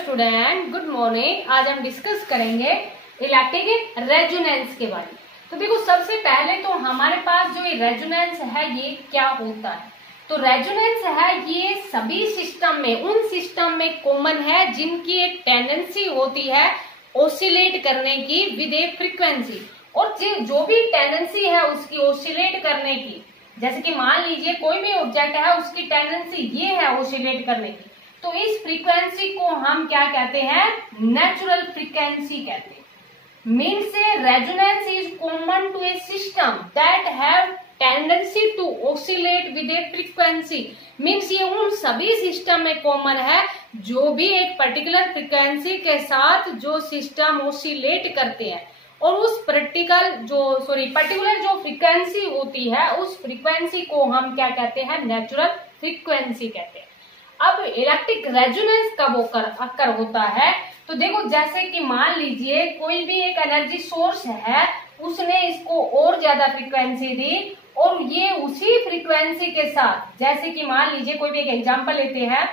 Student, good morning. आज हम discuss करेंगे इलेक्ट्रिक रेजोनेंस के बारे में। तो देखो, सबसे पहले तो हमारे पास जो ये रेजोनेंस है ये क्या होता है। तो रेजोनेंस है ये सभी सिस्टम में, उन सिस्टम में कॉमन है जिनकी एक टेंडेंसी होती है ऑसिलेट करने की विद ए फ्रीक्वेंसी। और जो भी टेंडेंसी है उसकी ऑसिलेट करने की, जैसे कि मान लीजिए कोई भी ऑब्जेक्ट है उसकी टेंडेंसी ये है ऑसिलेट करने की, तो इस फ्रीक्वेंसी को हम क्या कहते हैं, नेचुरल फ्रीक्वेंसी कहते हैं। Means resonance is common to a system that have tendency to oscillate with a frequency. Means ये उन सभी सिस्टम में कॉमन है जो भी एक पर्टिकुलर फ्रीक्वेंसी के साथ जो सिस्टम ऑसिलेट करते हैं, और उस पर्टिकुलर जो फ्रीक्वेंसी होती है उस फ्रीक्वेंसी को हम क्या कहते हैं, नेचुरल फ्रीक्वेंसी कहते हैं। अब इलेक्ट्रिक रेजोनेंस कब अक्कर होता है, तो देखो जैसे कि मान लीजिए कोई भी एक एनर्जी सोर्स है, उसने इसको और ज्यादा फ्रीक्वेंसी दी और ये उसी फ्रीक्वेंसी के साथ, जैसे कि मान लीजिए कोई भी एक एग्जांपल लेते हैं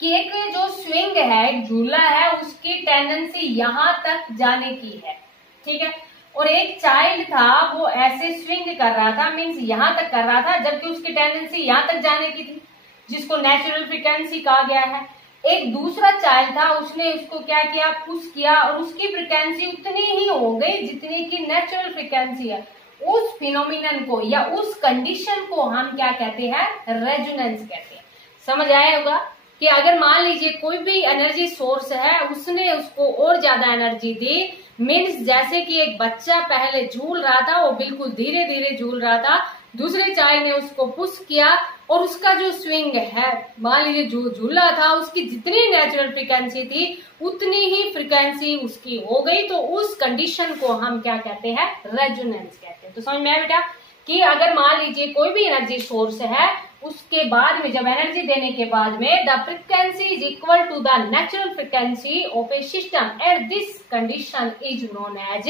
कि एक जो स्विंग है, एक झूला है, उसकी टेंडेंसी यहां तक जाने की है, ठीक है। और एक चाइल्ड था वो ऐसे स्विंग कर रहा था, मीन्स यहां तक कर रहा था, जबकि उसकी टेंडेंसी यहां तक जाने की थी, जिसको नेचुरल फ्रीक्वेंसी कहा गया है। एक दूसरा चाइल्ड था, उसने उसको क्या किया, पुश किया, और उसकी फ्रीक्वेंसी उतनी ही हो गई जितनी की नेचुरल फ्रीक्वेंसी है। उस फिनोमिनन को या उस कंडीशन को हम क्या कहते हैं, रेजोनेंस कहते हैं। समझ आया होगा कि अगर मान लीजिए कोई भी एनर्जी सोर्स है, उसने उसको और ज्यादा एनर्जी दी, मीन्स जैसे कि एक बच्चा पहले झूल रहा था, वो बिल्कुल धीरे धीरे झूल रहा था, दूसरे चाइल्ड ने उसको पुश किया और उसका जो स्विंग है, मान लीजिए जो झूला था, उसकी जितनी नेचुरल फ्रीक्वेंसी थी उतनी ही फ्रीक्वेंसी उसकी हो गई, तो उस कंडीशन को हम क्या कहते हैं, रेजोनेंस कहते हैं। तो समझ में आया बेटा कि अगर मान लीजिए कोई भी एनर्जी सोर्स है, उसके बाद में जब एनर्जी देने के बाद में the frequency is equal to the natural frequency of a system at this condition is known as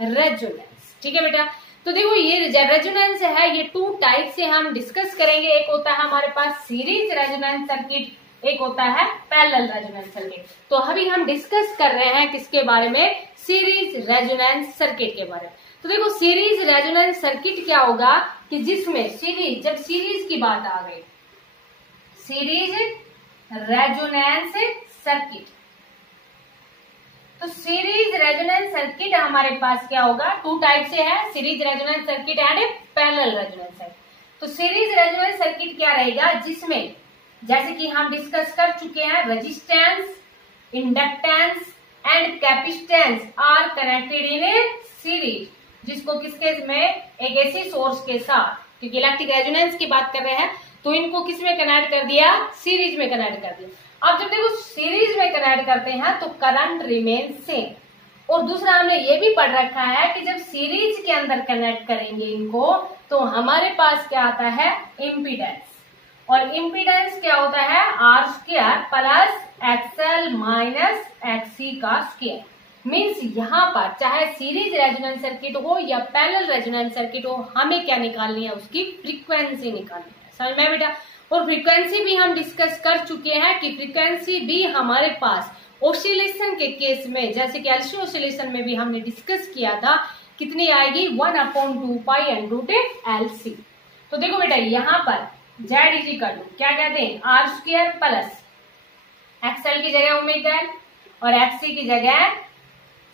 resonance. ठीक है बेटा। तो देखो ये रेजोनेंस है, ये टू टाइप से हम डिस्कस करेंगे। एक होता है हमारे पास सीरीज रेजोनेंस सर्किट, एक होता है पैरेलल रेजोनेंस सर्किट। तो अभी हम डिस्कस कर रहे हैं किसके बारे में, सीरीज रेजोनेंस सर्किट के बारे में। तो देखो सीरीज रेजोनेंस सर्किट क्या होगा कि जिसमें सीरीज, जब सीरीज की बात आ गई, सीरीज रेजोनेंस सर्किट, तो सीरीज रेजोनेंस सर्किट हमारे पास क्या होगा, टू टाइप से है, series resonance circuit and parallel resonance circuit. तो सीरीज रेजोनेंस सर्किट क्या रहेगा, जिसमें जैसे कि हम डिस्कस कर चुके हैं, resistance, inductance and capacitance are connected in a series, जिसको किसके में, एक ऐसी सोर्स के साथ, क्योंकि इलेक्ट्रिक रेजोनेंस की बात कर रहे हैं तो इनको किस में कनेक्ट कर दिया, सीरीज में कनेक्ट कर दिया। अब जब देखो सीरीज में कनेक्ट करते हैं तो करंट रिमेन सेम। और दूसरा हमने ये भी पढ़ रखा है कि जब सीरीज के अंदर कनेक्ट करेंगे इनको तो हमारे पास क्या आता है, इम्पीडेंस। और इम्पीडेंस क्या होता है, R square plus XL minus XC का स्क्वायर। मीन्स यहाँ पर चाहे सीरीज रेजोनेंस सर्किट हो या पैरेलल रेजोनेंस सर्किट हो, हमें क्या निकालनी है, उसकी फ्रीक्वेंसी निकालनी है। समझ में बेटा। और फ्रीक्वेंसी भी हम डिस्कस कर चुके हैं कि फ्रीक्वेंसी भी हमारे पास ऑसिलेशन के केस में, जैसे कि एलसी ऑसिलेशन में भी हमने डिस्कस किया था, कितनी आएगी, 1/2 पाई √LC। तो देखो बेटा यहाँ पर जेड इज इक्वल टू क्या कहते हैं, आर स्क्वायर प्लस एक्सएल की जगह ओमेगा एल और एक्ससी की जगह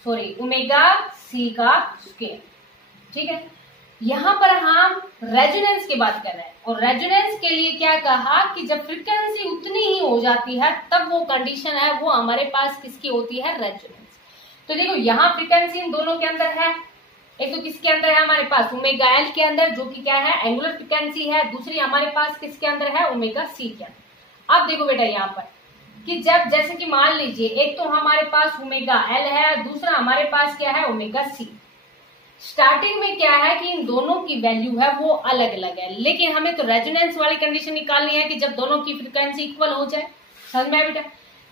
ओमेगा सी का स्क्वायर। ठीक है। यहाँ पर हम रेजोनेंस की बात कर रहे हैं, और रेजोनेंस के लिए क्या कहा कि जब फ्रीक्वेंसी उतनी ही हो जाती है तब वो कंडीशन है वो हमारे पास किसकी होती है, रेजोनेंस। तो देखो यहाँ फ्रीक्वेंसी इन दोनों के अंदर है, एक तो किसके अंदर है हमारे पास, ओमेगा एल के अंदर, जो कि क्या है, एंगुलर फ्रीक्वेंसी है। दूसरी हमारे पास किसके अंदर है, ओमेगा सी के अंदर। अब देखो बेटा यहाँ पर कि जब जैसे कि मान लीजिए एक तो हमारे पास ओमेगा एल है, दूसरा हमारे पास क्या है, ओमेगा सी। स्टार्टिंग में क्या है कि इन दोनों की वैल्यू है वो अलग अलग है, लेकिन हमें तो रेजोनेंस वाली कंडीशन निकालनी है कि जब दोनों की फ्रीक्वेंसी इक्वल हो जाए। समझ में बेटा।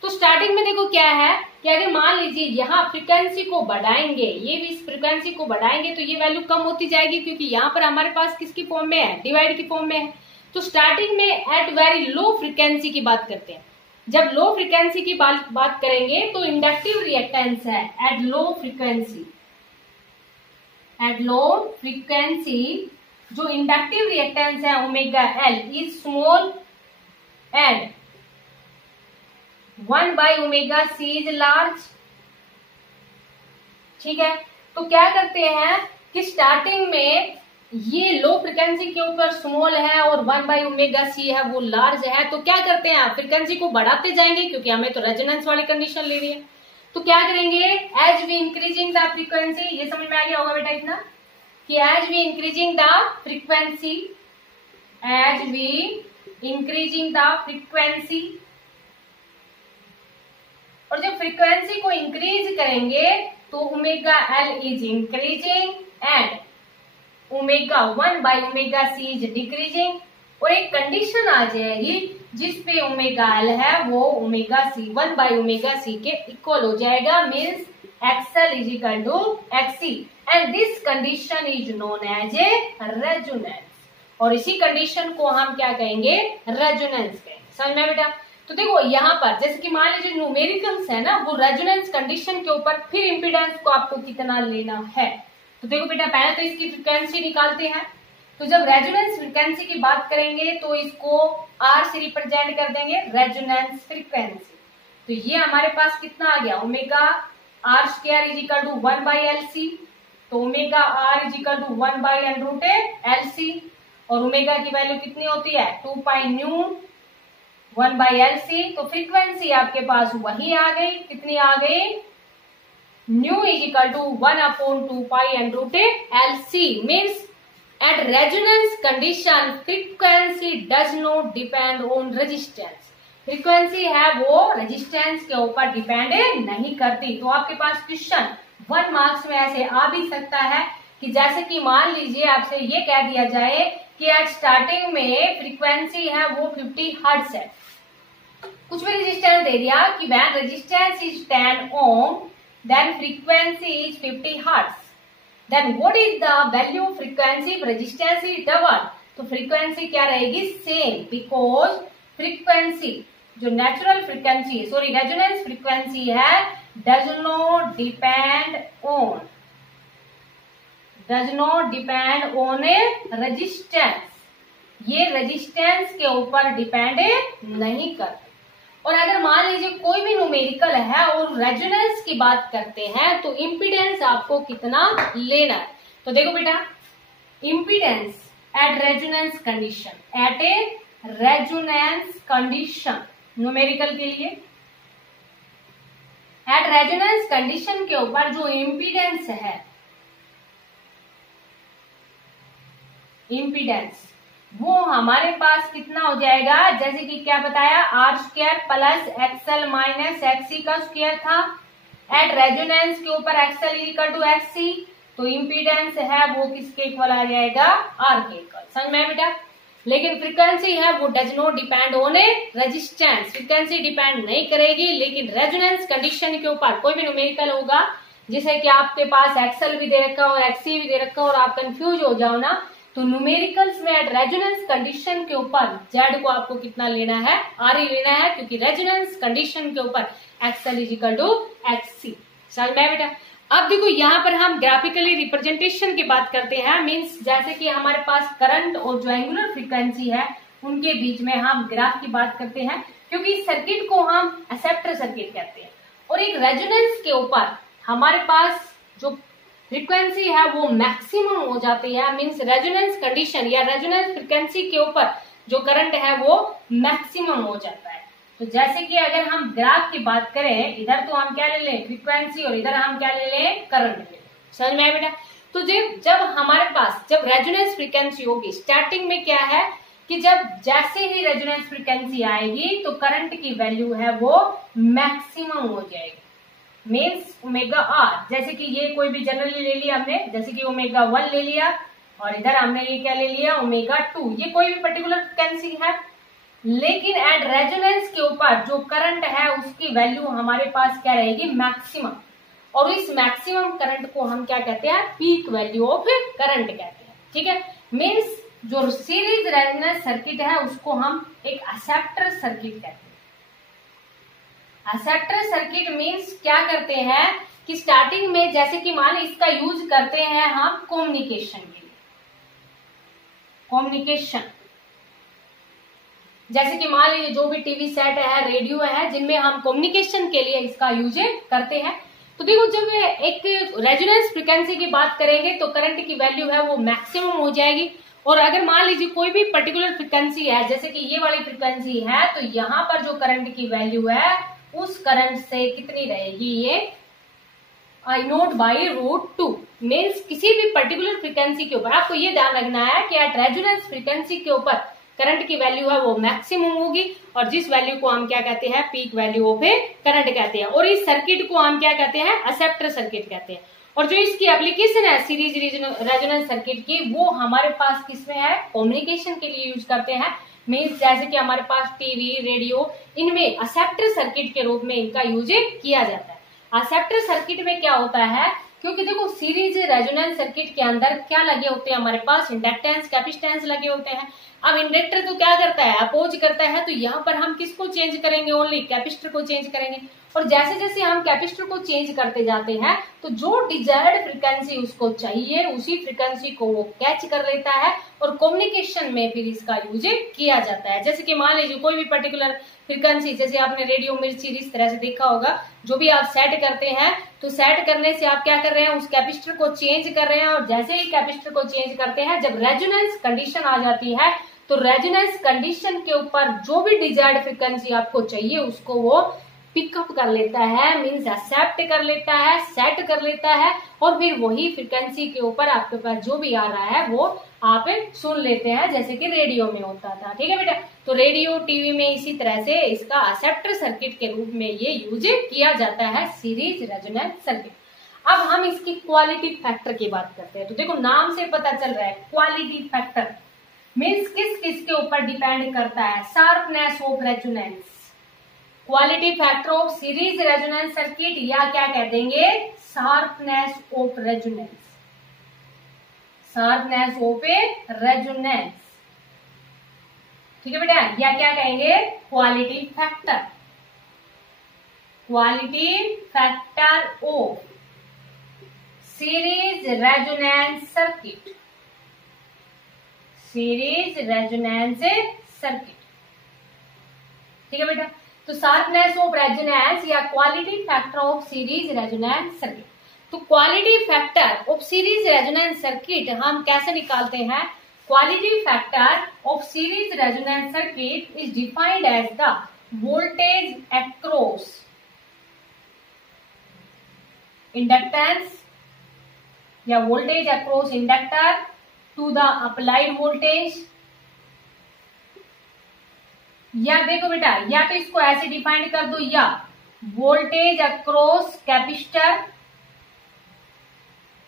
तो स्टार्टिंग में देखो क्या है कि अगर मान लीजिए यहाँ फ्रीक्वेंसी को बढ़ाएंगे, ये भी इस फ्रीक्वेंसी को बढ़ाएंगे तो ये वैल्यू कम होती जाएगी, क्योंकि यहाँ पर हमारे पास किसकी फॉर्म में है, डिवाइड की फॉर्म में है। तो स्टार्टिंग में एट वेरी लो फ्रीक्वेंसी की बात करते हैं, जब लो फ्रीक्वेंसी की बात करेंगे तो इंडक्टिव रिएक्टेंस है at low frequency, at low frequency जो इंडक्टिव रिएक्टेंस है omega L is small and 1/ωc is large. ठीक है, तो क्या करते हैं कि स्टार्टिंग में ये लो फ्रीक्वेंसी के ऊपर स्मॉल है और 1/ωc है वो लार्ज है, तो क्या करते हैं फ्रीक्वेंसी को बढ़ाते जाएंगे क्योंकि हमें तो रेजोनेंस वाली कंडीशन ले रही है। तो क्या करेंगे, as we increasing the frequency, ये समझ में आ गया होगा बेटा इतना कि as we increasing the frequency, as we increasing the frequency, और जब फ्रीक्वेंसी को इंक्रीज करेंगे तो omega L is increasing and omega 1/ωc is decreasing, और एक कंडीशन आ जाएगी जिसपे ओमेगा एल है वो ओमेगा सी 1/ωc के इक्वल हो जाएगा, means XL is equal to XC and this condition is known as a resonance, और इसी कंडीशन को हम क्या कहेंगे, रेजोनेंस कहेंगे। समझ में बेटा? तो देखो यहाँ पर जैसे कि मान लीजिए न्यूमेरिकल्स है ना, वो रेजोनेंस कंडीशन के ऊपर फिर इम्पीडेंस को आपको कितना लेना है। तो देखो बेटा पहले तो इसकी फ्रीक्वेंसी निकालते हैं, तो जब रेजोनेंस फ्रीक्वेंसी की बात करेंगे तो इसको R से रिप्रेजेंट कर देंगे, रेजोनेंस फ्रीक्वेंसी। तो ये हमारे पास कितना आ गया, omega R² is equal to 1/LC, तो omega R is equal to 1/√LC, और ओमेगा की वैल्यू कितनी होती है 2π ν 1/LC, तो फ्रीक्वेंसी आपके पास वही आ गई, कितनी आ गई, ν is equal to 1/2π√LC, means at resonance condition frequency does not depend on resistance, frequency है वो रेजिस्टेंस के ऊपर डिपेंड नहीं करती। तो आपके पास क्वेश्चन 1 मार्क्स में ऐसे आ भी सकता है कि जैसे कि मान लीजिए आपसे ये कह दिया जाए कि एट स्टार्टिंग में फ्रीक्वेंसी है वो 50 हर्ट्ज है, कुछ भी रेजिस्टेंस दे दिया कि when resistance is 10 ohm then frequency is 50 hertz, then what is the value of frequency if resistance is double, तो फ्रीक्वेंसी क्या रहेगी, सेम, बिकॉज फ्रीक्वेंसी जो natural frequency sorry resonance frequency है does not depend on a resistance, ये resistance के ऊपर depend नहीं करते। और अगर मान लीजिए कोई भी न्यूमेरिकल है और रेजोनेंस की बात करते हैं तो इम्पीडेंस आपको कितना लेना है, तो देखो बेटा impedance at resonance condition, at a resonance condition numerical के लिए एट रेजोनेंस कंडीशन के ऊपर जो इम्पीडेंस है, इम्पीडेंस वो हमारे पास कितना हो जाएगा, जैसे कि क्या बताया R² plus XL minus XC का स्क्वायर था, एट रेजोनेंस के ऊपर XL इक्वल टू XC, तो इम्पीडेंस है वो किसके इक्वल आ जाएगा, R के इक्वल। समझ में बेटा? लेकिन फ्रीक्वेंसी है वो does not depend on a resistance, frequency depend नहीं करेगी, लेकिन रेजोनेंस कंडीशन के ऊपर कोई भी न्यूमेरिकल होगा जिसे कि आपके पास XL भी दे रखा हो XC भी दे रखा हो और आप कंफ्यूज हो जाओ ना, तो न्यूमेरिकल्स में एट रेजोनेंस कंडीशन के ऊपर Z को आपको कितना लेना है, R ही लेना है, क्योंकि रेजोनेंस कंडीशन के ऊपर XL is equal to XC। समझ में बेटा? अब देखो यहाँ पर हम ग्राफिकली रिप्रेजेंटेशन की बात करते हैं, मींस जैसे कि हमारे पास करंट और जो एंगुलर फ्रीक्वेंसी है उनके बीच में हम ग्राफ की बात करते हैं, क्योंकि इस सर्किट को हम एक्सेप्टर सर्किट कहते हैं, और एक रेजोनेंस के ऊपर हमारे पास जो फ्रीक्वेंसी है वो मैक्सिमम हो जाती है, मींस रेजोनेंस कंडीशन या रेजोनेंस फ्रीक्वेंसी के ऊपर जो करंट है वो मैक्सिमम हो जाता है। तो जैसे कि अगर हम ग्राफ की बात करें, इधर तो हम क्या ले लें फ्रीक्वेंसी और इधर हम क्या ले लें करंट ले लें। समझ में आया बेटा? तो जब हमारे पास जब रेजोनेंस फ्रीक्वेंसी होगी स्टार्टिंग में क्या है कि जब जैसे ही रेजोनेंस फ्रीक्वेंसी आएगी तो करंट की वैल्यू है वो मैक्सिमम हो जाएगी, मीन्स ओमेगा R। जैसे कि ये कोई भी जनरली ले लिया हमने, जैसे कि ओमेगा 1 ले लिया और इधर हमने ये क्या ले लिया ओमेगा 2, ये कोई भी पर्टिकुलर फ्रीक्वेंसी है, लेकिन एट रेजोनेंस के ऊपर जो करंट है उसकी वैल्यू हमारे पास क्या रहेगी मैक्सिमम, और इस मैक्सिमम करंट को हम क्या कहते हैं पीक वैल्यू ऑफ करंट कहते हैं। ठीक है, मीन्स जो सीरीज रेजोनेंस सर्किट है उसको हम एक एक्सेप्टर सर्किट कहते हैं। एक्सेप्टर सर्किट मीन्स क्या करते हैं कि स्टार्टिंग में जैसे कि मान इसका यूज करते हैं हम कम्युनिकेशन के लिए, कम्युनिकेशन, जैसे कि मान लीजिए जो भी टीवी सेट है, रेडियो है, जिनमें हम कम्युनिकेशन के लिए इसका यूज करते हैं। तो देखो जब एक रेजोनेंस फ्रीक्वेंसी की बात करेंगे तो करंट की वैल्यू है वो मैक्सिमम हो जाएगी। और अगर मान लीजिए कोई भी पर्टिकुलर फ्रीक्वेंसी है, जैसे कि ये वाली फ्रीक्वेंसी है, तो यहाँ पर जो करंट की वैल्यू है उस करंट से कितनी रहेगी, ये I0/√2 मीन्स किसी भी पर्टिकुलर फ्रीक्वेंसी के ऊपर आपको ये ध्यान रखना है कि एट रेजोनेंस फ्रीक्वेंसी के ऊपर करंट की वैल्यू है वो मैक्सिमम होगी, और जिस वैल्यू को हम क्या कहते हैं, peak value of A current कहते हैं। और इस सर्किट को हम क्या कहते हैं, एक्सेप्टर सर्किट कहते हैं। और जो इसकी एप्लीकेशन है सीरीज रेजोनेंस सर्किट की, वो हमारे पास किसमें है, कम्युनिकेशन के लिए यूज करते हैं। मीन्स जैसे कि हमारे पास टीवी, रेडियो, इनमें एक्सेप्टर सर्किट के रूप में इनका यूज किया जाता है। एक्सेप्टर सर्किट में क्या होता है, क्योंकि देखो सीरीज रेजोनेंस सर्किट के अंदर क्या लगे होते हैं, हमारे पास इंडक्टेंस, कैपेसिटेंस लगे होते हैं। अब इंडक्टर तो क्या करता है, अपोज करता है, तो यहाँ पर हम किसको चेंज करेंगे, ओनली कैपेसिटर को चेंज करेंगे। और जैसे जैसे हम कैपेसिटर को चेंज करते जाते हैं तो जो डिजायर्ड फ्रीक्वेंसी उसको चाहिए उसी फ्रीक्वेंसी को वो कैच कर लेता है, और कम्युनिकेशन में फिर इसका यूज किया जाता है। जैसे कि मान लीजिए कोई भी पर्टिकुलर फ्रीक्वेंसी, जैसे आपने रेडियो मिर्ची इस तरह से देखा होगा, जो भी आप सेट करते हैं तो सेट करने से आप क्या कर रहे हैं, उस कैपेसिटर को चेंज कर रहे हैं। और जैसे ही कैपेसिटर को चेंज करते हैं, जब रेजोनेंस कंडीशन आ जाती है तो रेजोनेंस कंडीशन के ऊपर जो भी डिजायर्ड फ्रीक्वेंसी आपको चाहिए उसको वो पिकअप कर लेता है, मीन्स एक्सेप्ट कर लेता है, सेट कर लेता है, और फिर वही फ्रीक्वेंसी के ऊपर आपके पास जो भी आ रहा है वो आप सुन लेते हैं, जैसे कि रेडियो में होता था। ठीक है बेटा, तो रेडियो, टीवी में इसी तरह से इसका एक्सेप्टर सर्किट के रूप में ये यूज किया जाता है, सीरीज रेजोनेंस सर्किट। अब हम इसकी क्वालिटी फैक्टर की बात करते हैं। तो देखो नाम से पता चल रहा है, क्वालिटी फैक्टर मीन्स किस किस के ऊपर डिपेंड करता है, sharpness of resonance, quality factor of series resonance circuit, या क्या कह देंगे, sharpness of resonance, sharpness of a resonance. ठीक है बेटा, या क्या कहेंगे, quality factor, quality factor of series resonance circuit, series resonance circuit. ठीक है बेटा, तो शार्पनेस ऑफ रेजोनेंस या quality factor of series resonance circuit. तो quality factor of series resonance circuit हम कैसे निकालते हैं, quality factor of series resonance circuit is defined as the voltage across inductance या voltage across inductor to the applied voltage, या देखो बेटा, या तो इसको ऐसे डिफाइन कर दो, या वोल्टेज अक्रॉस कैपेसिटर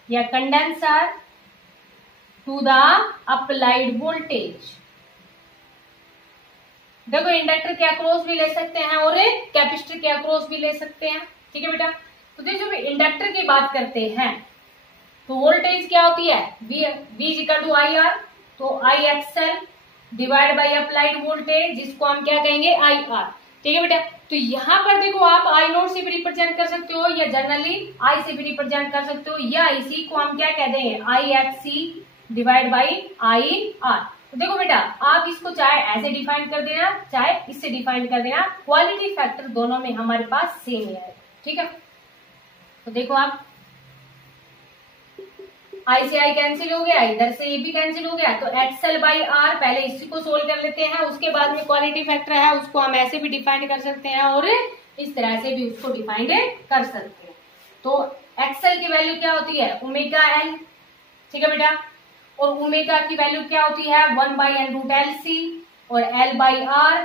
या condenser to the applied voltage. देखो इंडक्टर के अक्रॉस भी ले सकते हैं और कैपेसिटर के अक्रॉस भी ले सकते हैं। ठीक है बेटा, तो देखो जब इंडक्टर की बात करते हैं तो वोल्टेज क्या होती है, V=IR, तो IXL divide by applied voltage, जिसको हम क्या कहेंगे, IR। ठीक है बेटा, तो यहाँ पर देखो आप I0 से भी रिप्रेजेंट कर सकते हो, या जनरली I से भी रिप्रेजेंट कर सकते हो, या इसी को हम क्या कह देंगे, IXC डिवाइड बाई IR। तो देखो बेटा, आप इसको चाहे ऐसे डिफाइन कर देना, चाहे इससे डिफाइन कर देना, क्वालिटी फैक्टर दोनों में हमारे पास सेम ही आएगा। ठीक है, तो देखो आप I से I कैंसिल हो गया, इधर से ये भी कैंसिल हो गया, तो XL/R, पहले इसी को सोल्व कर लेते हैं, उसके बाद में क्वालिटी फैक्टर है उसको हम ऐसे भी डिफाइन कर सकते हैं और इस तरह से भी उसको डिफाइन कर सकते हैं। तो XL की वैल्यू क्या होती है, ω/L। ठीक है बेटा, और ओमेगा की वैल्यू क्या होती है, 1/√LC, और L/R,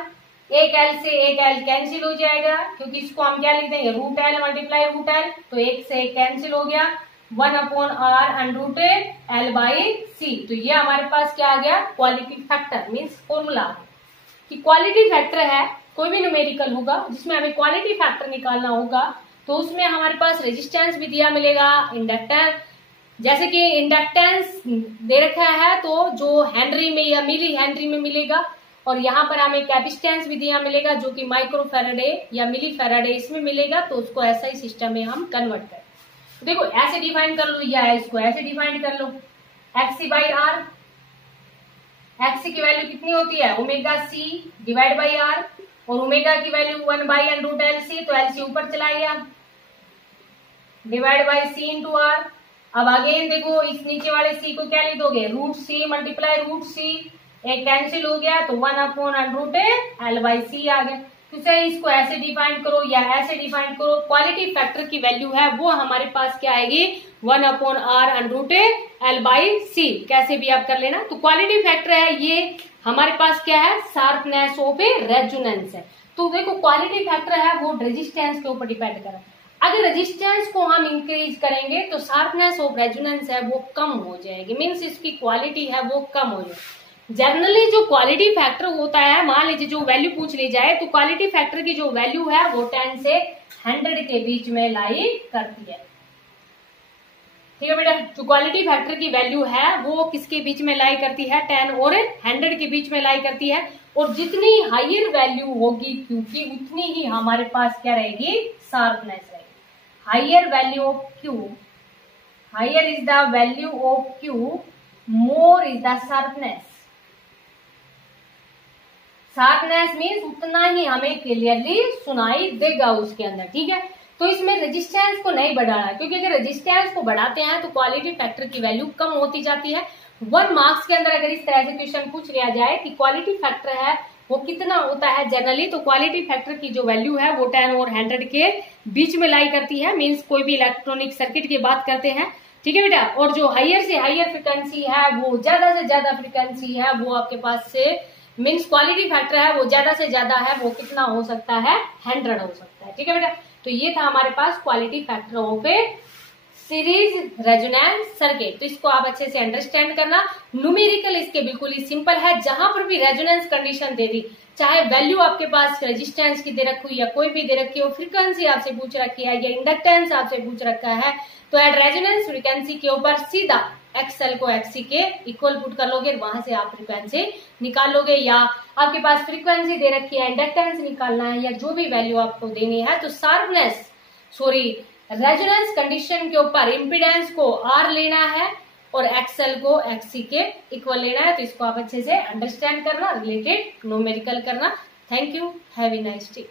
एक L से एक L कैंसिल हो जाएगा, क्योंकि इसको हम क्या लिख देंगे, √L मल्टीप्लाई √L, तो एक से एक कैंसिल हो गया, 1/R√L/C। तो ये हमारे पास क्या आ गया, क्वालिटी फैक्टर मीन्स फॉर्मूला कि क्वालिटी फैक्टर है, कोई भी न्यूमेरिकल होगा जिसमें हमें क्वालिटी फैक्टर निकालना होगा, तो उसमें हमारे पास रेजिस्टेंस भी दिया मिलेगा, इंडक्टर, जैसे कि इंडक्टेंस दे रखा है तो जो हेनरी में या मिली हेनरी में मिलेगा, और यहाँ पर हमें कैपेसिटेंस भी दिया मिलेगा जो कि माइक्रोफैराडे या मिली फैराडे इसमें मिलेगा, तो उसको ऐसा ही सिस्टम में हम कन्वर्ट करें। तो देखो ऐसे डिफाइन कर लो या इसको ऐसे डिफाइन कर लो, XC बाई आर। XC की वैल्यू कितनी होती है, omega C divide by R, और ओमेगा की वैल्यू 1 बाई अंडर LC, तो LC ऊपर चला गया, divide by C into R. अब अगेन देखो इस नीचे वाले C को क्या लिख दोगे, root C multiply root C, एक कैंसिल हो गया तो 1 upon under L by C आ गया। तो चाहे इसको ऐसे डिफाइन करो या ऐसे डिफाइन करो, क्वालिटी फैक्टर की वैल्यू है वो हमारे पास क्या आएगी, 1 upon R under L by C, कैसे भी आप कर लेना। तो क्वालिटी फैक्टर है ये हमारे पास क्या है, शार्पनेस ऑफ ए रेजोनेंस है। तो देखो क्वालिटी फैक्टर है वो रेजिस्टेंस के ऊपर डिपेंड कर रहा है। अगर रेजिस्टेंस को हम इंक्रीज करेंगे तो शार्पनेस ऑफ रेजोनेंस है वो कम हो जाएगी, मीन्स इसकी क्वालिटी है वो कम हो जाएगी। जनरली जो क्वालिटी फैक्टर होता है, मान लीजिए जो वैल्यू पूछ ली जाए तो क्वालिटी फैक्टर की जो वैल्यू है वो 10 से 100 के बीच में लाई करती है। ठीक है बेटा, जो क्वालिटी फैक्टर की वैल्यू है वो किसके बीच में लाई करती है, 10 और 100 के बीच में लाई करती है। और जितनी हायर वैल्यू होगी Q की उतनी ही हमारे पास क्या रहेगी, शार्पनेस रहेगी। Higher value of Q, higher is the value of Q, more is the sharpness. Sharpness means उतना ही हमें क्लियरली सुनाई देगा उसके अंदर। ठीक है, तो इसमें रेजिस्टेंस को नहीं बढ़ाना, क्योंकि अगर रेजिस्टेंस को बढ़ाते हैं तो क्वालिटी फैक्टर की वैल्यू कम होती जाती है। 1 मार्क्स के अंदर अगर इस तरह से क्वेश्चन पूछ लिया जाए कि क्वालिटी फैक्टर है वो कितना होता है जनरली, तो क्वालिटी फैक्टर की जो वैल्यू है वो 10 और 100 के बीच में लाई करती है, मीन्स कोई भी इलेक्ट्रॉनिक सर्किट की बात करते हैं। ठीक है बेटा, और जो हायर से हायर फ्रिक्वेंसी है वो ज्यादा से ज्यादा फ्रिक्वेंसी है वो आपके पास से मीन्स क्वालिटी फैक्टर है वो ज्यादा से ज्यादा है, वो कितना हो सकता है, 100 हो सकता है। ठीक है बेटा, तो ये था हमारे पास quality factor of a series resonance circuit. तो इसको आप अच्छे से अंडरस्टैंड करना। न्यूमेरिकल इसके बिल्कुल ही सिंपल है, जहां पर भी रेजोनेंस कंडीशन दे दी, चाहे वैल्यू आपके पास रेजिस्टेंस की दे रखी हो या कोई भी दे रखी हो, फ्रीक्वेंसी आपसे पूछ रखी है या इंडक्टेंस आपसे पूछ रखा है, तो एट रेजोनेंस फ्रीक्वेंसी के ऊपर सीधा XL को XC के इक्वल पुट कर लोगे, वहां से आप फ्रीक्वेंसी निकाल लोगे। या आपके पास फ्रीक्वेंसी दे रखी है, इंडक्टेंस निकालना है या जो भी वैल्यू आपको देनी है, तो शार्पनेस रेजोनेंस कंडीशन के ऊपर इम्पीडेंस को R लेना है और XL को XC के इक्वल लेना है। तो इसको आप अच्छे से अंडरस्टैंड करना, रिलेटेड न्यूमेरिकल करना। Thank you, have a nice day.